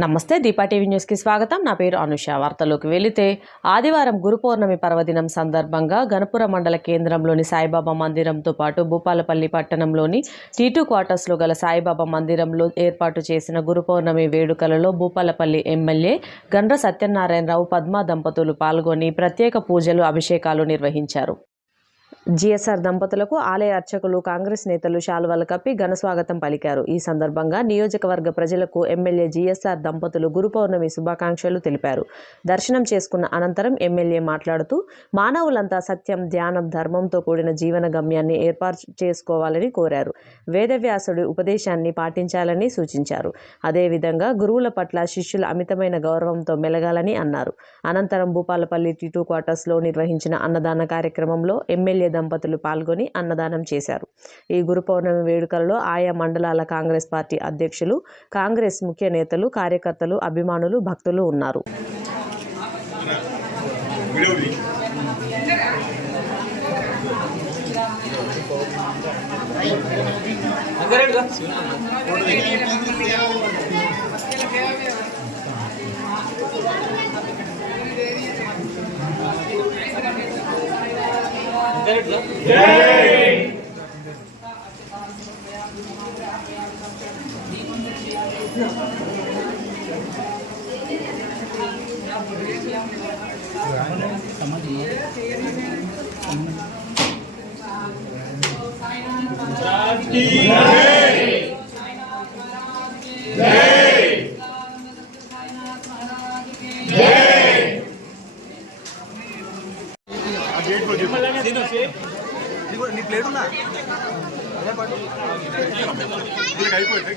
నమస్తే, దీపా టీవీ న్యూస్కి స్వాగతం. నా పేరు అనుష. వార్తల్లోకి వెళితే, ఆదివారం గురు పౌర్ణమి పర్వదినం సందర్భంగా గణపుర మండల కేంద్రంలోని సాయిబాబా మందిరంతో పాటు భూపాలపల్లి పట్టణంలోని T2 క్వార్టర్స్లో గల సాయిబాబా మందిరంలో ఏర్పాటు చేసిన గురు పౌర్ణమి వేడుకలలో భూపాలపల్లి ఎమ్మెల్యే గండ్ర సత్యనారాయణరావు, పద్మ దంపతులు పాల్గొని ప్రత్యేక పూజలు, అభిషేకాలు నిర్వహించారు. GSR దంపతులకు ఆలయ అర్చకులు, కాంగ్రెస్ నేతలు శాలువాలు కప్పి ఘనస్వాగతం పలికారు. ఈ సందర్భంగా నియోజకవర్గ ప్రజలకు ఎమ్మెల్యే GSR దంపతులు గురు పౌర్ణమి శుభాకాంక్షలు తెలిపారు. దర్శనం చేసుకున్న అనంతరం ఎమ్మెల్యే మాట్లాడుతూ, మానవులంతా సత్యం, ధ్యానం, ధర్మంతో కూడిన జీవన గమ్యాన్ని ఏర్పాటు చేసుకోవాలని కోరారు. వేదవ్యాసుడి ఉపదేశాన్ని పాటించాలని సూచించారు. అదేవిధంగా గురువుల పట్ల శిష్యుల అమితమైన గౌరవంతో మెలగాలని అన్నారు. అనంతరం భూపాలపల్లి T2 క్వార్టర్స్లో నిర్వహించిన అన్నదాన కార్యక్రమంలో ఎమ్మెల్యే దంపతులు పాల్గొని అన్నదానం చేశారు. ఈ గురు పౌర్ణమి వేడుకలలో ఆయా మండలాల కాంగ్రెస్ పార్టీ అధ్యక్షులు, కాంగ్రెస్ ముఖ్య నేతలు, కార్యకర్తలు, అభిమానులు, భక్తులు ఉన్నారు. నీ ప్లేట్ ఉందా? అయిపోయింది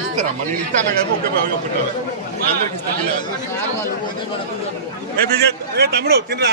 ఇస్తారమ్మా, నేను ఇస్తాను కదా. ఒకటే అందరికి ఇస్తాను. తమ్ముడు తినరా?